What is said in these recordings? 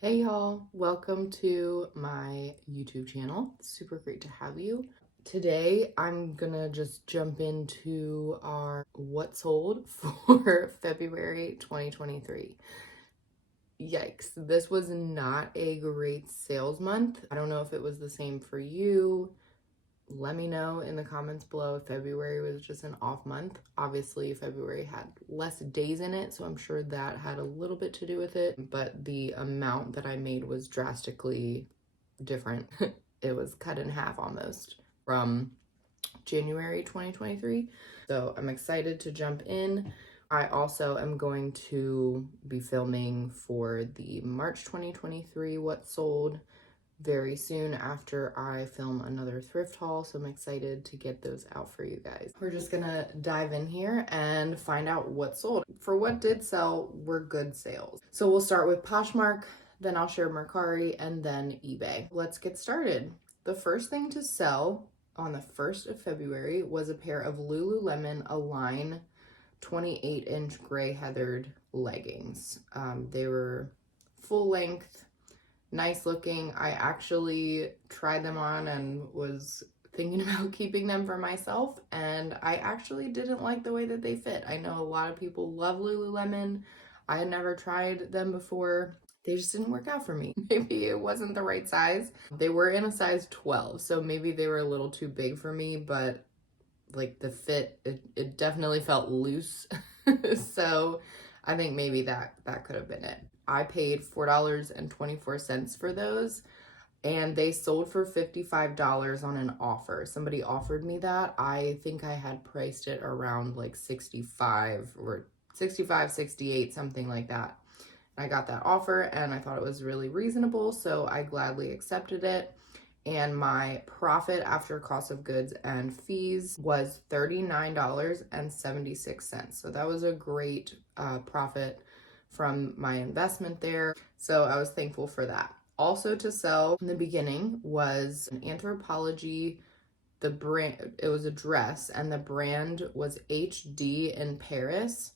Hey y'all, welcome to my YouTube channel. Super great to have you. Today I'm gonna just jump into our what sold for February 2023. Yikes, this was not a great sales month. I don't know if it was the same for you. Let me know in the comments below if February was just an off month. Obviously, February had less days in it, so I'm sure that had a little bit to do with it, but the amount that I made was drastically different. It was cut in half almost from January 2023. So I'm excited to jump in. I also am going to be filming for the March 2023 What Sold very soon after I film another thrift haul, so I'm excited to get those out for you guys. We're just gonna dive in here and find out what sold. For what did sell were good sales. So we'll start with Poshmark, then I'll share Mercari, and then eBay. Let's get started. The first thing to sell on the 1st of February was a pair of Lululemon Align 28-inch gray heathered leggings. They were full length, nice looking. I actually tried them on and was thinking about keeping them for myself, and I actually didn't like the way that they fit. I know a lot of people love Lululemon. I had never tried them before. They just didn't work out for me. Maybe it wasn't the right size. They were in a size 12, so maybe they were a little too big for me, but like the fit, it definitely felt loose. So I think maybe that could have been it. I paid $4.24 for those, and they sold for $55 on an offer. Somebody offered me that. I think I had priced it around like 65 or 65, 68, something like that. And I got that offer and I thought it was really reasonable, so I gladly accepted it. And my profit after cost of goods and fees was $39.76. So that was a great profit from my investment there. So I was thankful for that. Also to sell in the beginning was an Anthropologie. The brand, it was a dress, and the brand was HD in Paris.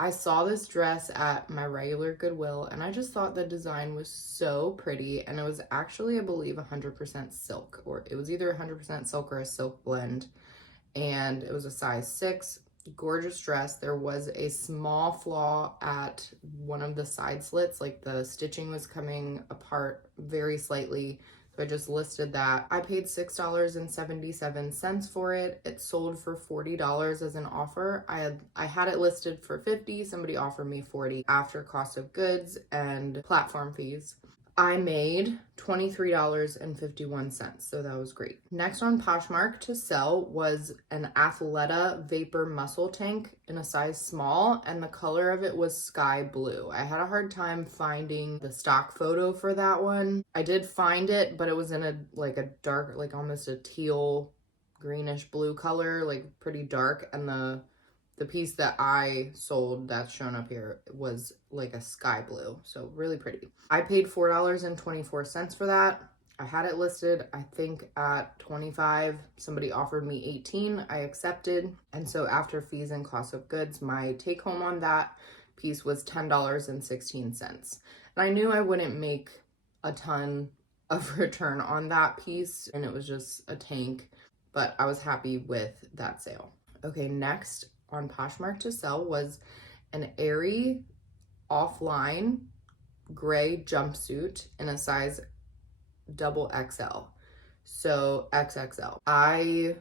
I saw this dress at my regular Goodwill and I just thought the design was so pretty, and it was actually, I believe, 100% silk, or it was either 100% silk or a silk blend, and it was a size 6. Gorgeous dress. There was a small flaw at one of the side slits, like the stitching was coming apart very slightly. So I just listed that. I paid $6.77 for it. It sold for $40 as an offer. I had it listed for $50. Somebody offered me $40 after cost of goods and platform fees. I made $23.51, so that was great. Next on Poshmark to sell was an Athleta Vapor Muscle Tank in a size small, and the color of it was sky blue. I had a hard time finding the stock photo for that one. I did find it, but it was in a dark, like almost a teal greenish blue color, like pretty dark, and the piece that I sold that's shown up here was like a sky blue, so really pretty. I paid $4.24 for that. I had it listed, I think, at $25. Somebody offered me $18. I accepted, and so after fees and cost of goods, my take home on that piece was $10.16. And I knew I wouldn't make a ton of return on that piece, and it was just a tank, but I was happy with that sale. Okay, next on Poshmark to sell was an Aerie offline gray jumpsuit in a size XXL, so XXL. I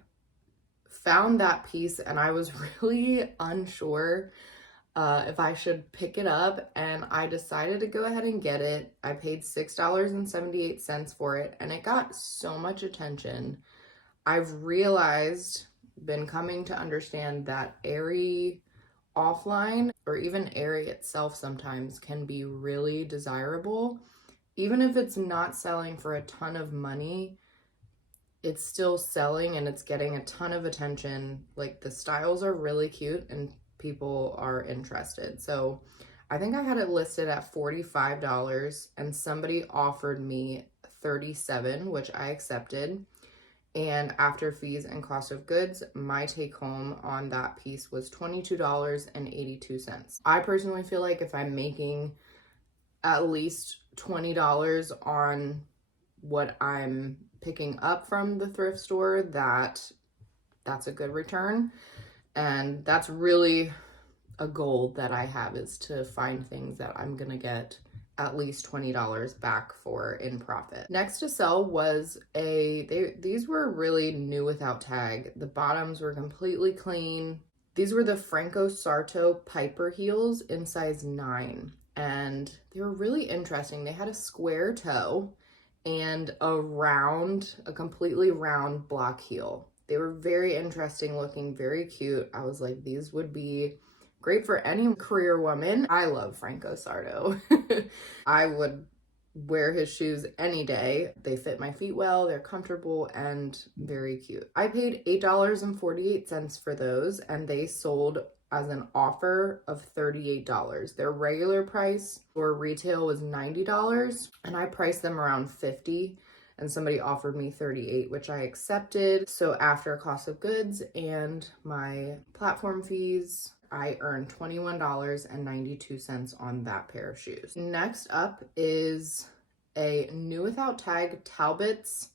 found that piece and I was really unsure if I should pick it up, and I decided to go ahead and get it. I paid $6.78 for it, and it got so much attention. I've realized, been coming to understand, that Aerie offline, or even Aerie itself, sometimes can be really desirable. Even if it's not selling for a ton of money, it's still selling and it's getting a ton of attention. Like, the styles are really cute and people are interested. So I think I had it listed at $45 and somebody offered me $37, which I accepted. And after fees and cost of goods, my take home on that piece was $22.82. I personally feel like if I'm making at least $20 on what I'm picking up from the thrift store, that's a good return. And that's really a goal that I have, is to find things that I'm gonna get at least $20 back for in profit. Next to sell was these were really new without tag. The bottoms were completely clean. These were the Franco Sarto Piper heels in size 9, and they were really interesting. They had a square toe and a completely round block heel. They were very interesting looking, very cute. I was like, these would be great for any career woman. I love Franco Sarto. I would wear his shoes any day. They fit my feet well, they're comfortable, and very cute. I paid $8.48 for those, and they sold as an offer of $38. Their regular price for retail was $90, and I priced them around $50, and somebody offered me $38, which I accepted. So after cost of goods and my platform fees, I earned $21.92 on that pair of shoes. Next up is a new without tag Talbots.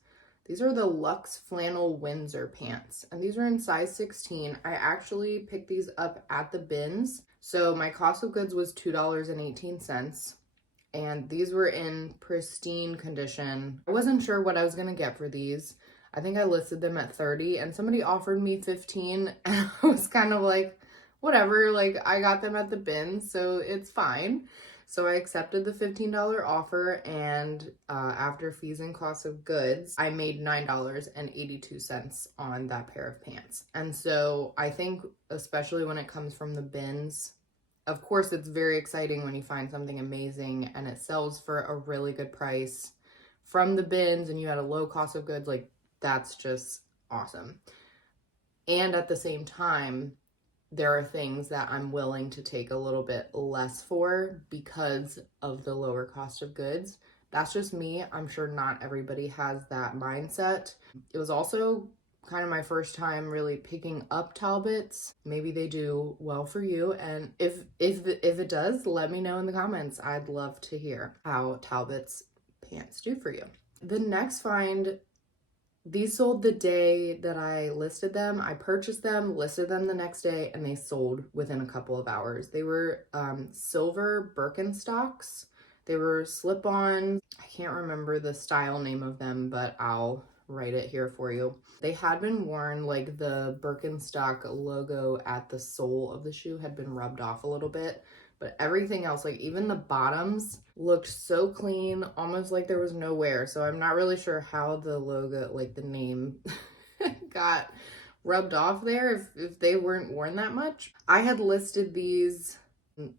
These are the Luxe Flannel Windsor pants, and these are in size 16. I actually picked these up at the bins. So my cost of goods was $2.18, and these were in pristine condition. I wasn't sure what I was gonna get for these. I think I listed them at 30, and somebody offered me 15, and I was kind of like, whatever, like I got them at the bin, so it's fine. So I accepted the $15 offer, and after fees and cost of goods, I made $9.82 on that pair of pants. And so I think, especially when it comes from the bins, of course it's very exciting when you find something amazing and it sells for a really good price from the bins and you had a low cost of goods. Like, that's just awesome. And at the same time, there are things that I'm willing to take a little bit less for because of the lower cost of goods. That's just me. I'm sure not everybody has that mindset. It was also kind of my first time really picking up Talbots. Maybe they do well for you, and if it does, let me know in the comments. I'd love to hear how Talbots pants do for you. The next find, these sold the day that I listed them. I purchased them, listed them the next day, and they sold within a couple of hours. They were silver Birkenstocks. They were slip-on. I can't remember the style name of them, but I'll write it here for you. They had been worn, like the Birkenstock logo at the sole of the shoe had been rubbed off a little bit. But everything else, like even the bottoms, looked so clean, almost like there was no wear. So I'm not really sure how the logo, like the name, got rubbed off there if they weren't worn that much. I had listed these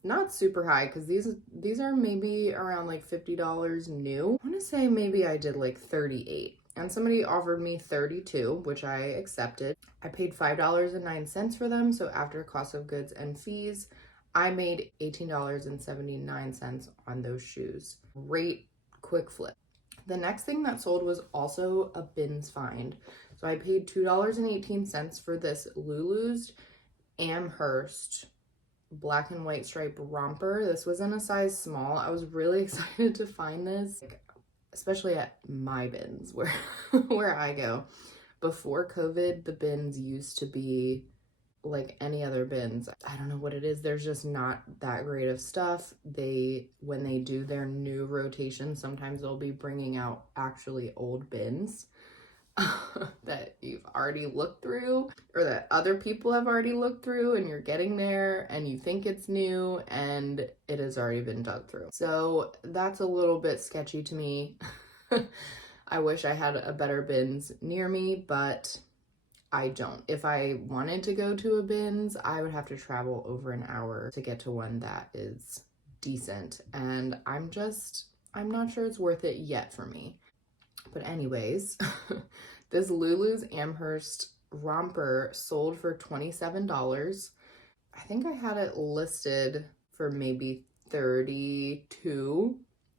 not super high because these are maybe around like $50 new. I want to say maybe I did like 38. And somebody offered me 32, which I accepted. I paid $5.09 for them. So after cost of goods and fees, I made $18.79 on those shoes. Great quick flip. The next thing that sold was also a bins find. So I paid $2.18 for this Lulu's Amherst black and white stripe romper. This was in a size small. I was really excited to find this, especially at my bins where I go. Before COVID, the bins used to be like any other bins. I don't know what it is. There's just not that great of stuff. When they do their new rotation, sometimes they'll be bringing out actually old bins that you've already looked through, or that other people have already looked through, and you're getting there and you think it's new and it has already been dug through. So that's a little bit sketchy to me. I wish I had a better bins near me, but I don't. If I wanted to go to a bins, I would have to travel over an hour to get to one that is decent. And I'm not sure it's worth it yet for me. But anyways, this Lulu's Amherst romper sold for $27. I think I had it listed for maybe 32,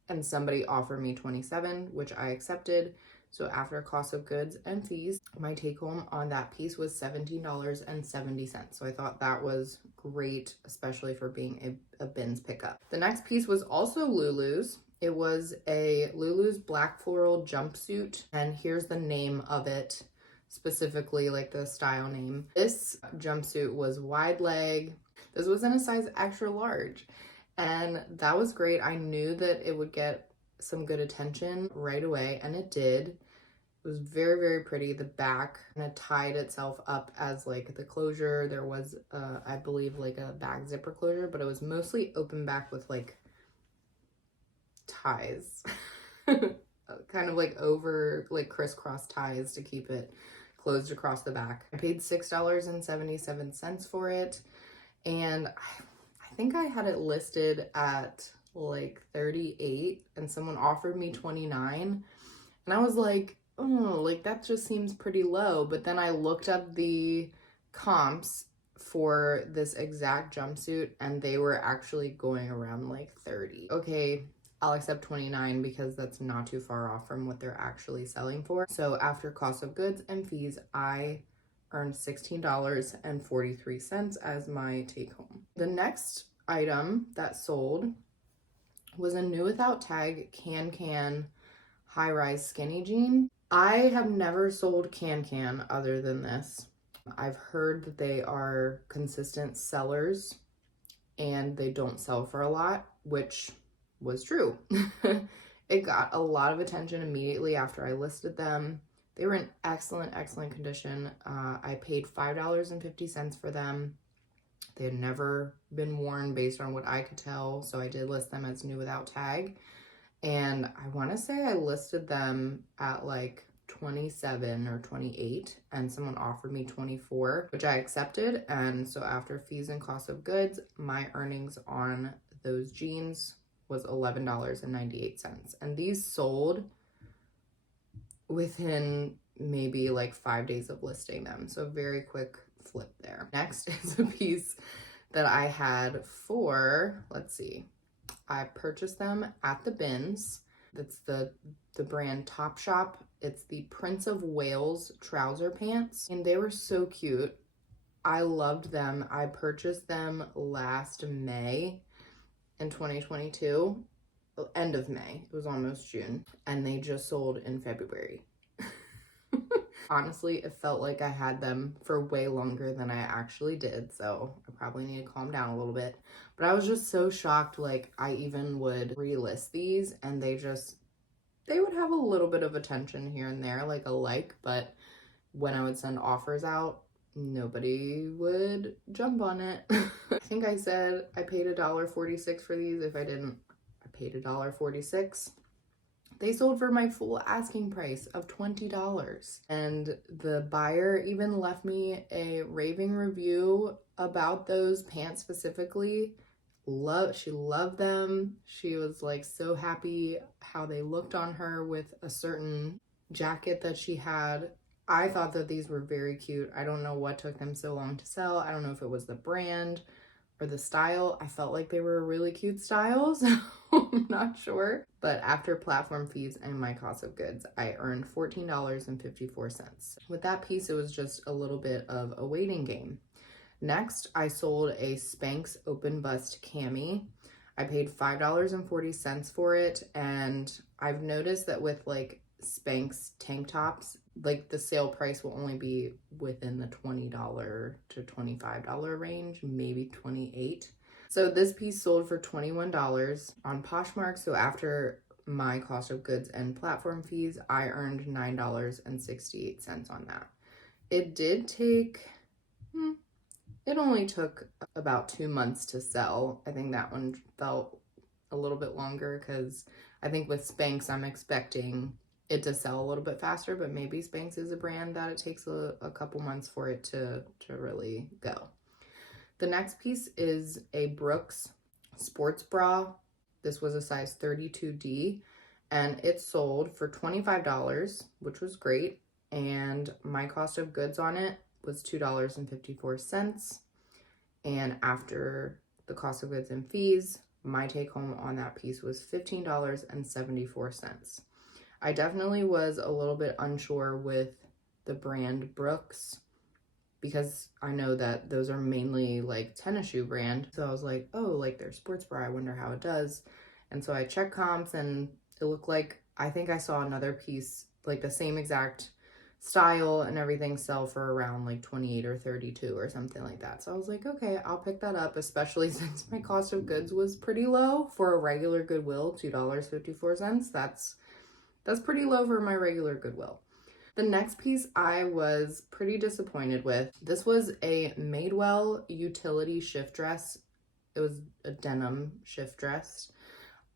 and somebody offered me 27, which I accepted. So after cost of goods and fees, my take home on that piece was $17.70. So I thought that was great, especially for being a bins pickup. The next piece was also Lulu's. It was a Lulu's black floral jumpsuit, and here's the name of it, specifically like the style name. This jumpsuit was wide leg. This was in a size extra large, and that was great. I knew that it would get some good attention right away, and it did. It was very, very pretty. The back kind of tied itself up as like the closure. There was, I believe, like a back zipper closure, but it was mostly open back with like ties. Kind of like over, like crisscross ties to keep it closed across the back. I paid $6.77 for it, and I think I had it listed at like 38, and someone offered me 29, and I was like, oh, like that just seems pretty low. But then I looked up the comps for this exact jumpsuit, and they were actually going around like 30. Okay, I'll accept 29 because that's not too far off from what they're actually selling for. So after cost of goods and fees, I earned $16.43 as my take home. The next item that sold was a new without tag can high-rise skinny jean. I have never sold can other than this. I've heard that they are consistent sellers and they don't sell for a lot, which was true. It got a lot of attention immediately after I listed them. They were in excellent condition. I paid $5.50 for them. They had never been worn based on what I could tell, so I did list them as new without tag. And I want to say I listed them at like 27 or 28, and someone offered me 24, which I accepted. And so after fees and cost of goods, my earnings on those jeans was $11.98. And these sold within maybe like 5 days of listing them. So very quick flip there. Next is a piece that I had for, let's see, I purchased them at the bins. That's the brand Topshop. It's the Prince of Wales trouser pants, and they were so cute. I loved them. I purchased them last May in 2022, end of May. It was almost June, and they just sold in February. Honestly, it felt like I had them for way longer than I actually did, so I probably need to calm down a little bit. But I was just so shocked, like I even would relist these and they would have a little bit of attention here and there, like a like, but when I would send offers out, nobody would jump on it. I think I said I paid $1.46 for these. If I didn't, I paid $1.46. They sold for my full asking price of $20. And the buyer even left me a raving review about those pants specifically. She loved them. She was like so happy how they looked on her with a certain jacket that she had. I thought that these were very cute. I don't know what took them so long to sell. I don't know if it was the brand or the style. I felt like they were a really cute style, so I'm not sure. But after platform fees and my cost of goods, I earned $14.54. With that piece, it was just a little bit of a waiting game. Next, I sold a Spanx open bust cami. I paid $5.40 for it, and I've noticed that with like Spanx tank tops, like the sale price will only be within the $20 to $25 range, maybe $28. So this piece sold for $21 on Poshmark. So after my cost of goods and platform fees, I earned $9.68 on that. It did take, it only took about 2 months to sell. I think that one felt a little bit longer because I think with Spanx, I'm expecting it to sell a little bit faster, but maybe Spanx is a brand that it takes a couple months for it to really go. The next piece is a Brooks sports bra. This was a size 32D, and it sold for $25, which was great. And my cost of goods on it was $2.54. And after the cost of goods and fees, my take home on that piece was $15.74. I definitely was a little bit unsure with the brand Brooks because I know that those are mainly like tennis shoe brand. So I was like, oh, like their sports bra, I wonder how it does. And so I checked comps and it looked like, I think I saw another piece, like the same exact style and everything sell for around like 28 or 32 or something like that. So I was like, okay, I'll pick that up, especially since my cost of goods was pretty low for a regular Goodwill, $2.54. That's pretty low for my regular Goodwill. The next piece I was pretty disappointed with. This was a Madewell utility shift dress. It was a denim shift dress.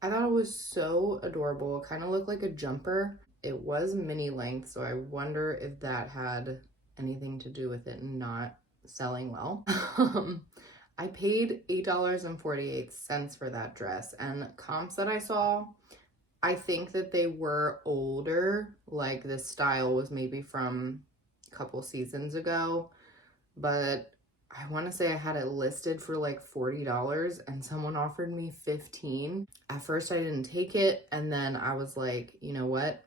I thought it was so adorable. It kind of looked like a jumper. It was mini length, so I wonder if that had anything to do with it not selling well. I paid $8.48 for that dress, and comps that I saw, I think that they were older. Like this style was maybe from a couple seasons ago, but I want to say I had it listed for like $40 and someone offered me $15. At first I didn't take it, and then I was like, you know what?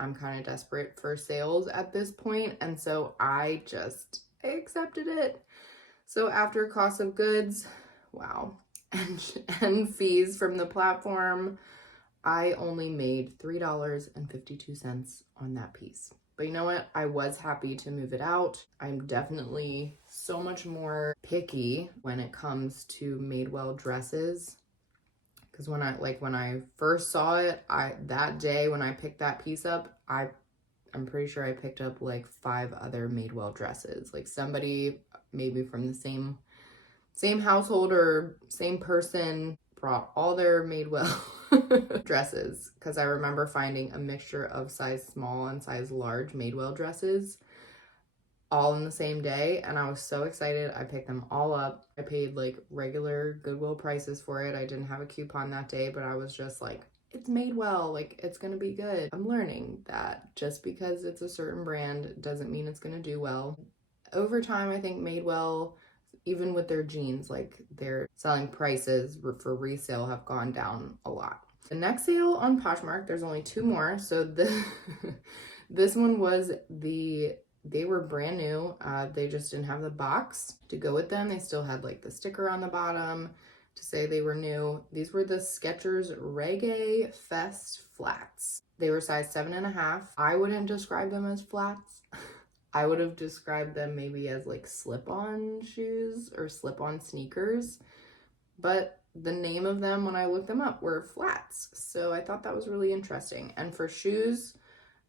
I'm kind of desperate for sales at this point, and so I accepted it. So after cost of goods, wow, and fees from the platform, I only made $3.52 on that piece. But you know what? I was happy to move it out. I'm definitely so much more picky when it comes to Madewell dresses. Because when I first saw it, that day when I picked that piece up, I'm pretty sure I picked up like 5 other Madewell dresses. Like somebody maybe from the same household or same person brought all their Madewell dresses, because I remember finding a mixture of size small and size large Madewell dresses all in the same day, and I was so excited. I picked them all up. I paid like regular Goodwill prices for it. I didn't have a coupon that day, but I was just like, it's Madewell, like it's gonna be good. I'm learning that just because it's a certain brand doesn't mean it's gonna do well. Over time, I think Madewell, even with their jeans, like their selling prices for resale have gone down a lot. The next sale on Poshmark, there's only 2 more. So this one was they were brand new. They just didn't have the box to go with them. They still had like the sticker on the bottom to say they were new. These were the Skechers Reggae Fest flats. They were size 7.5. I wouldn't describe them as flats. I would have described them maybe as like slip-on shoes or slip-on sneakers, but the name of them when I looked them up were flats. So I thought that was really interesting. And for shoes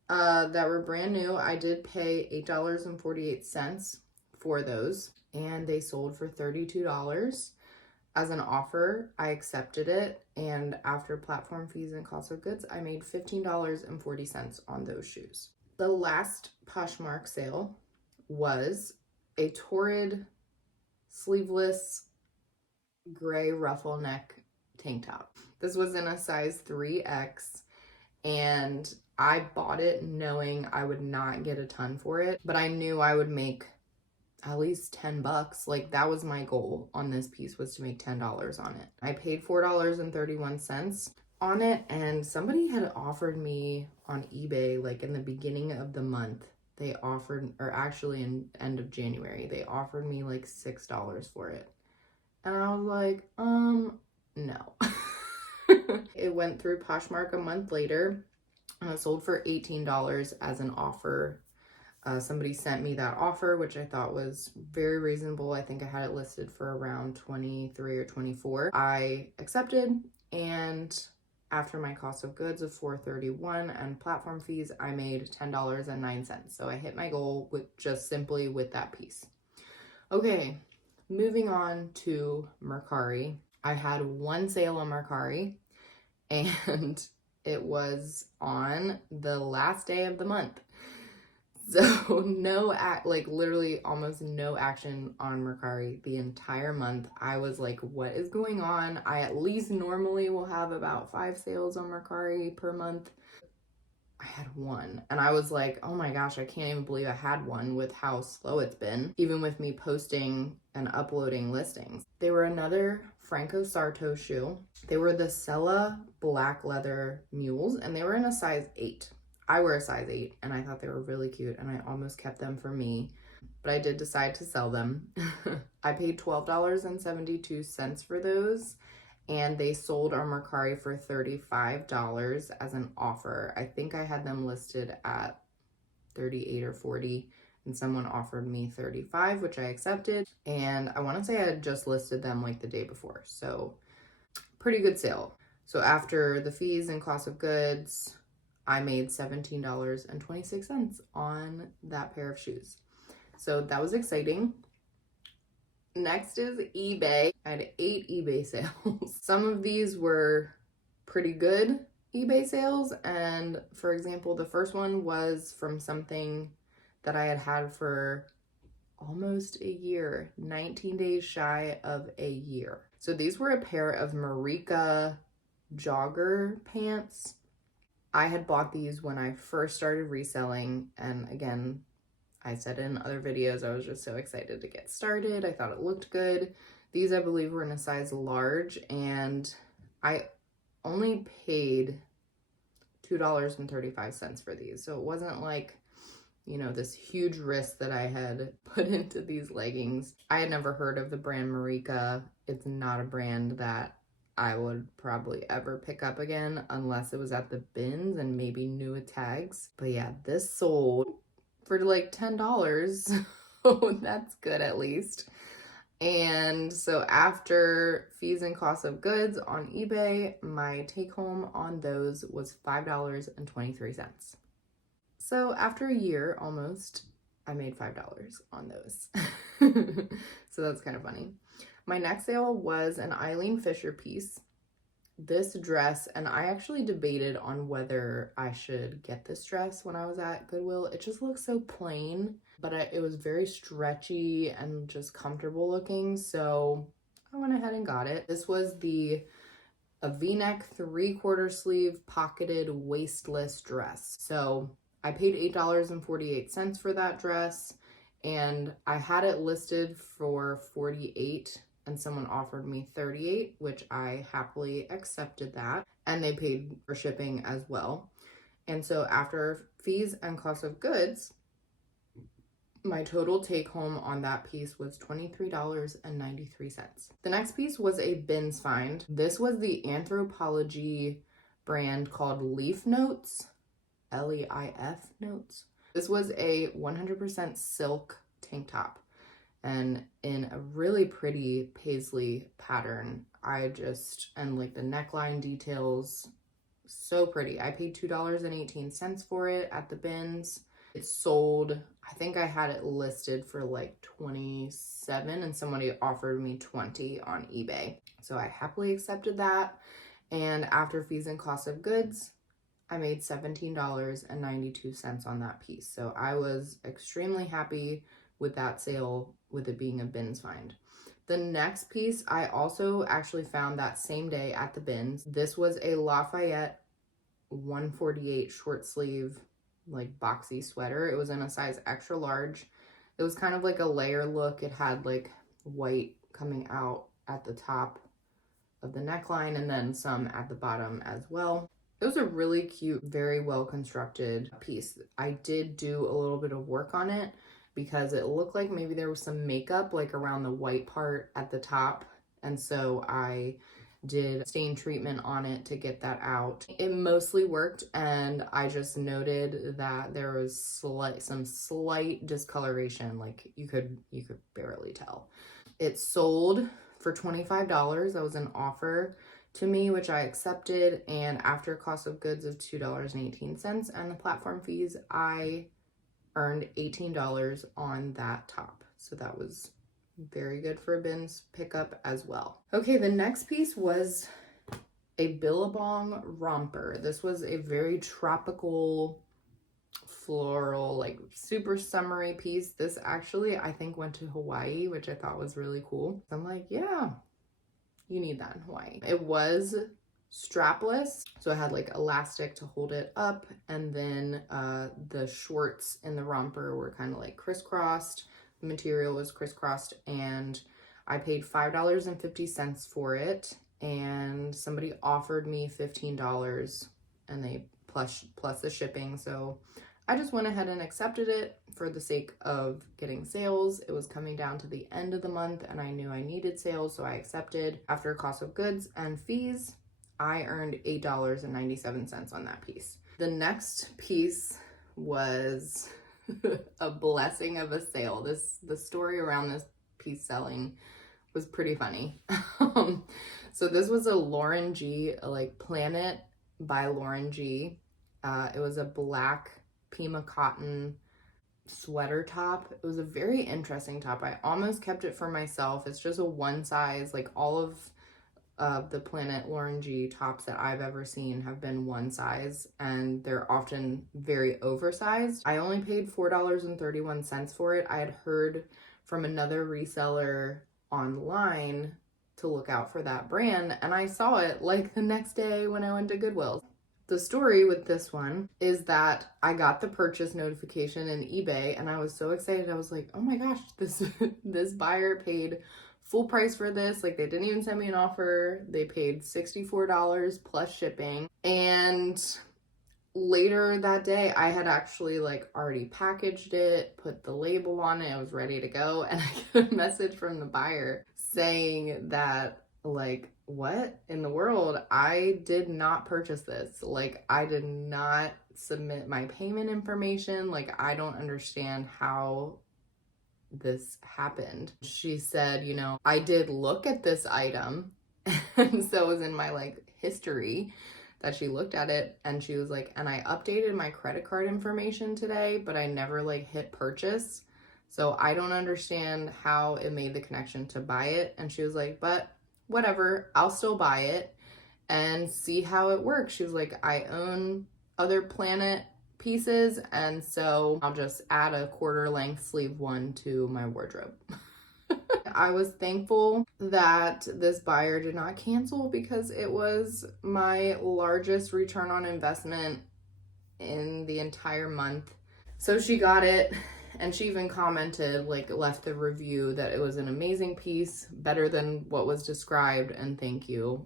that were brand new, I did pay $8.48 for those, and they sold for $32 as an offer. I accepted it, and after platform fees and cost of goods, I made $15.40 on those shoes. The last Poshmark sale was a torrid sleeveless gray ruffle neck tank top. This was in a size 3X, and I bought it knowing I would not get a ton for it, but I knew I would make at least $10. Like that was my goal on this piece, was to make $10 on it. I paid $4.31 on it, and somebody had offered me on eBay, like in the beginning of the month, they offered, or actually in end of January, they offered me like $6 for it. And I was like, no. It went through Poshmark a month later, and it sold for $18 as an offer. Somebody sent me that offer, which I thought was very reasonable. I think I had it listed for around 23 or 24. I accepted, and after my cost of goods of $4.31 and platform fees, I made $10.09. So I hit my goal with just simply with that piece. Okay, moving on to Mercari. I had one sale on Mercari, and it was on the last day of the month. So literally almost no action on Mercari the entire month. I was like, what is going on? I at least normally will have about 5 sales on Mercari per month. I had one, and I was like, oh my gosh, I can't even believe I had one with how slow it's been, even with me posting and uploading listings. They were another Franco Sarto shoe. They were the Sella black leather mules, and they were in a size 8. I wear a size 8, and I thought they were really cute, and I almost kept them for me, but I did decide to sell them. I paid $12.72 for those, and they sold on Mercari for $35 as an offer. I think I had them listed at 38 or 40, and someone offered me 35, which I accepted. And I want to say I had just listed them like the day before, so pretty good sale. So after the fees and cost of goods, I made $17.26 on that pair of shoes. So that was exciting. Next is eBay. I had 8 eBay sales. Some of these were pretty good eBay sales, and for example, the first one was from something that I had for almost a year, 19 days shy of a year. So these were a pair of Marika jogger pants. I had bought these when I first started reselling, and again, I said in other videos, I was just so excited to get started. I thought it looked good. These, I believe, were in a size large, and I only paid $2.35 for these. So it wasn't like, you know, this huge risk that I had put into these leggings. I had never heard of the brand Marika. It's not a brand that I would probably ever pick up again unless it was at the bins and maybe new with tags. But yeah, this sold for like $10. So that's good at least. And so after fees and cost of goods on eBay, my take home on those was $5.23. So after a year almost, I made $5 on those. So that's kind of funny. My next sale was an Eileen Fisher piece. This dress, and I actually debated on whether I should get this dress when I was at Goodwill. It just looks so plain, but it was very stretchy and just comfortable looking, so I went ahead and got it. This was a V-neck 3/4 sleeve pocketed waistless dress. So I paid $8.48 for that dress, and I had it listed for $48, and someone offered me $38, which I happily accepted that, and they paid for shipping as well. And so after fees and cost of goods, my total take home on that piece was $23.93. The next piece was a bins find. This was the Anthropologie brand called Leaf Notes, Leif Notes. This was a 100% silk tank top, and in a really pretty paisley pattern. And like the neckline details, so pretty. I paid $2.18 for it at the bins. It sold, I think I had it listed for like 27, and somebody offered me 20 on eBay. So I happily accepted that. And after fees and cost of goods, I made $17.92 on that piece. So I was extremely happy with that sale, with it being a bins find. The next piece I also actually found that same day at the bins. This was a Lafayette 148 short sleeve, like boxy sweater. It was in a size extra large. It was kind of like a layer look. It had like white coming out at the top of the neckline and then some at the bottom as well. It was a really cute, very well constructed piece. I did do a little bit of work on it because it looked like maybe there was some makeup like around the white part at the top. And so I did stain treatment on it to get that out. It mostly worked, and I just noted that there was some slight discoloration, like you could barely tell. It sold for $25. That was an offer to me, which I accepted, and after cost of goods of $2.18 and the platform fees, I earned $18 on that top. So that was very good for a bins pickup as well. Okay, the next piece was a Billabong romper. This was a very tropical, floral, like super summery piece. This actually, I think, went to Hawaii, which I thought was really cool. I'm like, yeah, you need that in Hawaii. It was strapless, so it had like elastic to hold it up, and then the shorts in the romper were kind of like crisscrossed. The material was crisscrossed, and I paid $5.50 for it, and somebody offered me $15, and they plus the shipping, so I just went ahead and accepted it for the sake of getting sales. It was coming down to the end of the month and I knew I needed sales, so I accepted. After cost of goods and fees, I earned $8.97 on that piece. The next piece was a blessing of a sale. The story around this piece selling was pretty funny. So this was a Lauren G, like Planet by Lauren G. It was a black Pima cotton sweater top. It was a very interesting top. I almost kept it for myself. It's just a one size, like all of the Planet Lauren G tops that I've ever seen have been one size and they're often very oversized. I only paid $4.31 for it. I had heard from another reseller online to look out for that brand and I saw it like the next day when I went to Goodwill. The story with this one is that I got the purchase notification in eBay and I was so excited. I was like, oh my gosh, this buyer paid full price for this. Like they didn't even send me an offer. They paid $64 plus shipping. And later that day, I had actually like already packaged it, put the label on it. I was ready to go. And I get a message from the buyer saying that like, what in the world? I did not purchase this. Like I did not submit my payment information. Like I don't understand how this happened. She said, you know, I did look at this item and so it was in my like history that she looked at it and she was like, and I updated my credit card information today, but I never like hit purchase. So I don't understand how it made the connection to buy it. And she was like, but whatever, I'll still buy it and see how it works. She was like, I own other Planet pieces and so I'll just add a quarter length sleeve one to my wardrobe. I was thankful that this buyer did not cancel because it was my largest return on investment in the entire month. So she got it and she even commented, like left the review that it was an amazing piece, better than what was described, and thank you.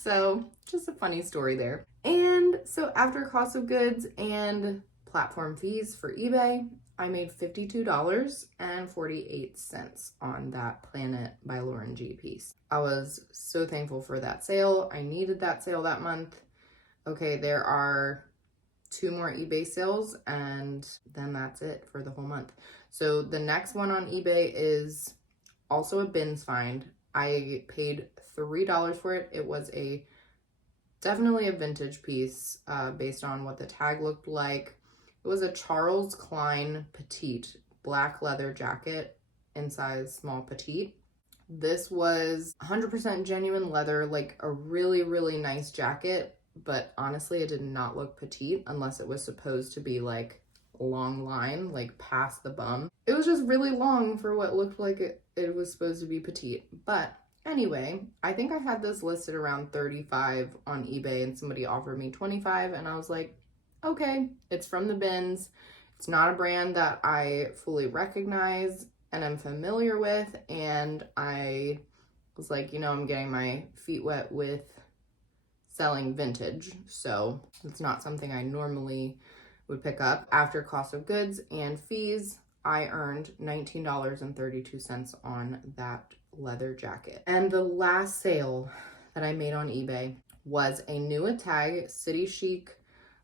So just a funny story there. And so after cost of goods and platform fees for eBay, I made $52.48 on that Planet by Lauren G piece. I was so thankful for that sale. I needed that sale that month. Okay, there are 2 more eBay sales and then that's it for the whole month. So the next one on eBay is also a bins find. I paid $3 for it. It was definitely a vintage piece based on what the tag looked like. It was a Charles Klein petite black leather jacket in size small petite. This was 100% genuine leather, like a really, really nice jacket, but honestly, it did not look petite unless it was supposed to be like a long line, like past the bum. It was just really long for what looked like it was supposed to be petite. But anyway, I think I had this listed around $35 on eBay and somebody offered me $25 and I was like, okay, it's from the bins. It's not a brand that I fully recognize and I'm familiar with. And I was like, you know, I'm getting my feet wet with selling vintage. So it's not something I normally would pick up. After cost of goods and fees, I earned $19.32 on that leather jacket. And the last sale that I made on eBay was a new Tag City Chic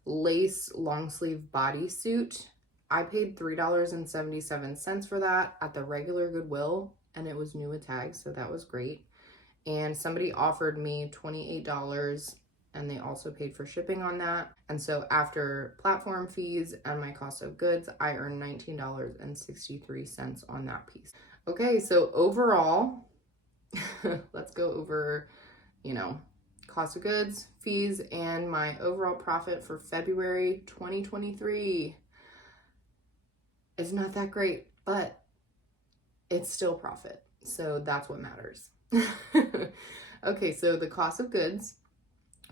lace long sleeve bodysuit. I paid $3.77 for that at the regular Goodwill and it was new Tag, so that was great. And somebody offered me $28 and they also paid for shipping on that. And so after platform fees and my cost of goods, I earned $19.63 on that piece. Okay, so overall, let's go over, you know, cost of goods, fees, and my overall profit for February 2023. It's not that great, but it's still profit. So that's what matters. Okay, so the cost of goods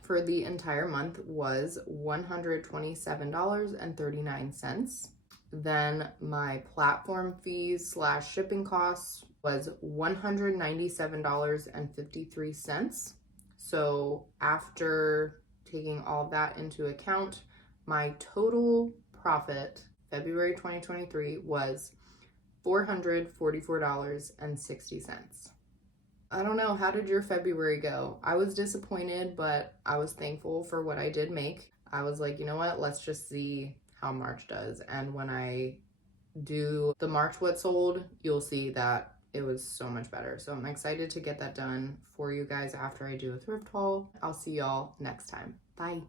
for the entire month was $127.39. Then my platform fees / shipping costs was $197.53. So after taking all of that into account, my total profit February 2023 was $444.60. I don't know, how did your February go? I was disappointed, but I was thankful for what I did make. I was like, you know what, let's just see how March does. And when I do the March what sold, you'll see that it was so much better. So I'm excited to get that done for you guys after I do a thrift haul. I'll see y'all next time. Bye.